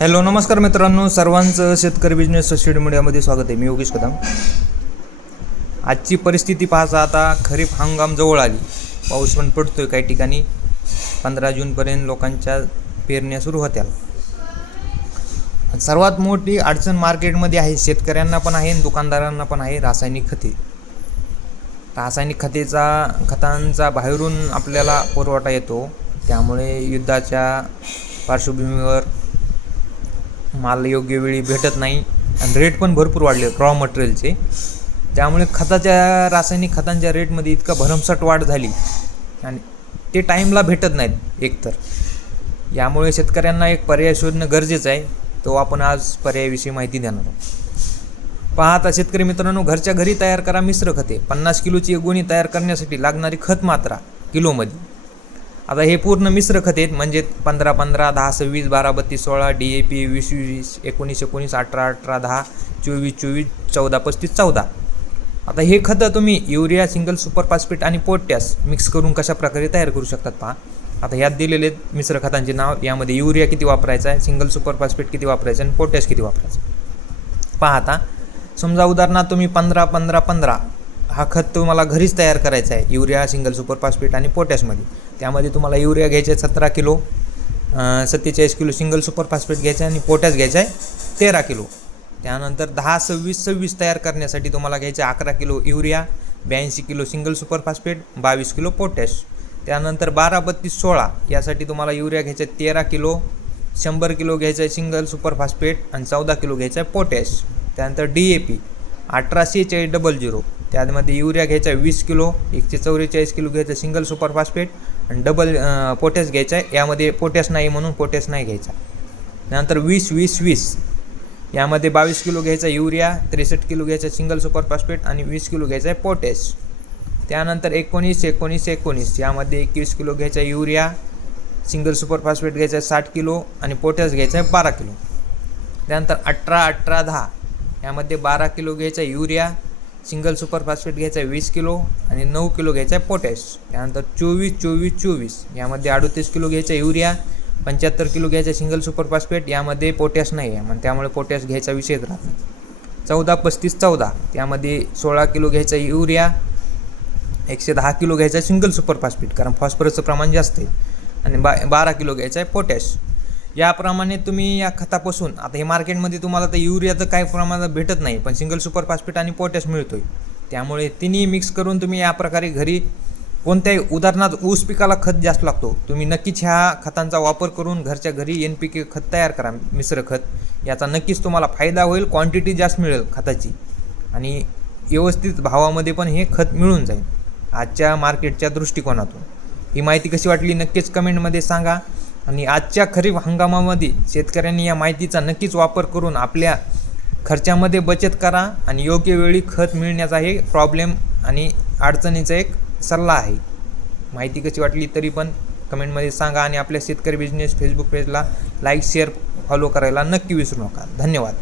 Hello नमस्कार मित्रांनो, सर्वांचं शेतकरी बिझनेस सोसायटी मीडियामध्ये स्वागत आहे. मी योगेश कदम. आजची परिस्थिती पाहता आता खरीप हंगाम जवळ आली, पाऊस पण पडतोय. काही ठिकाणी 15 जूनपर्यंत लोकांच्या पेरण्या सुरू होत्या. सर्वात मोठी अडचण मार्केटमध्ये आहे, शेतकऱ्यांना पण आहे आणि दुकानदारांना पण आहे, रासायनिक खते. रासायनिक खतांचा बाहेरून आपल्याला पुरवठा येतो, त्यामुळे युद्धाच्या पार्श्वभूमीवर माल योग्य वेळी भेटत नाही आणि रेट पण भरपूर वाढले रॉ मटेरियलचे. त्यामुळे रासायनिक खतांच्या रेटमध्ये इतका भरमसाठ वाढ झाली आणि ते टाईमला भेटत नाहीत एकतर. यामुळे शेतकऱ्यांना एक पर्याय शोधणं गरजेचं आहे. तो आपण आज पर्यायाविषयी माहिती देणार आहोत. पहा आता शेतकरी मित्रांनो, घरच्या घरी तयार करा मिश्र खते. 50 किलोची एक गोणी तयार करण्यासाठी लागणारी खत मात्रा किलोमध्ये. आता हे पूर्ण मिश्र खते आहेत, म्हणजे 15-15, 10-26, 12-32, 16, DAP 20-20, 19-19, 18-18, 10, 24-24, 14-35, 14. आता हे खतं तुम्ही युरिया, सिंगल सुपर फॉस्फेट आणि पोटॅश मिक्स करून कशा प्रकारे तयार करू शकतात पहा. आता यात दिलेले मिश्र खतांचे नाव. यामध्ये युरिया किती वापरायचा आहे, सिंगल सुपर फॉस्फेट किती वापरायचं आणि पोटॅश किती वापरायचं. पहा आता समजा उदाहरणार्थ तुम्ही 15-15-15 हा खत तुम्हाला घरीच तयार करायचा आहे, युरिया, सिंगल सुपर फॉस्फेट आणि पोटॅशमध्ये. त्यामध्ये तुम्हाला युरिया घ्यायचं आहे 17 kilo, 47 kilo single super phosphate घ्यायचं आहे आणि पोटॅश घ्यायचं आहे 13 किलो. त्यानंतर 10-26-26 तयार करण्यासाठी तुम्हाला घ्यायचं आहे 11 kilo urea, 82 kilo single super phosphate, 22 kilo potash. त्यानंतर 12-32-16 यासाठी तुम्हाला युरिया घ्यायचं आहे 13 किलो, 100 किलो घ्यायचं आहे सिंगल सुपर फॉस्फेट आणि 14 किलो घ्यायचं आहे पोटॅश. त्यानंतर DAP 18-46-00, त्यामध्ये युरिया घ्यायचा आहे 20 किलो, 144 किलो घ्यायचं सिंगल सुपर फॉस्फेट आणि पोटॅश घ्यायचा आहे. यामध्ये पोटॅश नाही म्हणून पोटॅश नाही घ्यायचा. त्यानंतर 20-20-20 यामध्ये 22 किलो घ्यायचा युरिया, 63 किलो घ्यायचा सिंगल सुपर फॉस्फेट आणि 20 किलो घ्यायचा आहे पोटॅश. त्यानंतर 19-19-19 यामध्ये 21 किलो घ्यायचा युरिया, सिंगल सुपर फॉस्फेट घ्यायचा आहे 60 किलो आणि पोटॅश घ्यायचा आहे 12 किलो. त्यानंतर 18-18-10 यामध्ये 12 किलो घ्यायचा युरिया, सिंगल सुपर फॉस्फेट घ्यायचा आहे 20 किलो आणि 9 किलो घ्यायचा आहे पोटॅश. त्यानंतर 24-24-24 यामध्ये 38 किलो घ्यायचा युरिया, 75 किलो घ्यायचा सिंगल सुपर फॉस्फेट. यामध्ये पोटॅश नाही आहे, मग त्यामुळे पोटॅश घ्यायचा विषयच राहत नाही. 14-35-14 त्यामध्ये 16 किलो घ्यायचा युरिया, 110 किलो घ्यायचा सिंगल सुपर फॉस्फेट, कारण फॉस्फरसचं प्रमाण जास्त आहे, आणि 12 किलो घ्यायचा आहे पोटॅश. याप्रमाणे तुम्ही या खतापासून, आता हे मार्केटमध्ये तुम्हाला तर युरिया तर काही प्रमाणात भेटत नाही, पण सिंगल सुपर फॉस्फेट आणि पोटॅश मिळतो आहे. त्यामुळे तिन्ही मिक्स करून तुम्ही या प्रकारे घरी कोणत्याही, उदाहरणार्थ ऊस पिकाला खत जास्त लागतो, तुम्ही नक्कीच ह्या खतांचा वापर करून घरच्या घरी NPK खत तयार करा, मिश्र खत. याचा नक्कीच तुम्हाला फायदा होईल, क्वांटिटी जास्त मिळेल खताची आणि व्यवस्थित भावामध्ये पण हे खत मिळून जाईल आजच्या मार्केटच्या दृष्टिकोनातून. ही माहिती कशी वाटली नक्कीच कमेंटमध्ये सांगा. आणि आजच्या खरीप हंगामामध्ये शेतकऱ्यांनी या माहितीचा नक्कीच वापर करून आपल्या खर्चामध्ये बचत करा आणि योग्य वेळी खत मिळण्याचा हे प्रॉब्लेम आणि अडचणीचा एक सल्ला आहे. माहिती कशी वाटली तरी पण कमेंटमध्ये सांगा आणि आपल्या शेतकरी बिझनेस फेसबुक पेजला लाईक, शेअर, फॉलो करायला नक्की विसरू नका. धन्यवाद.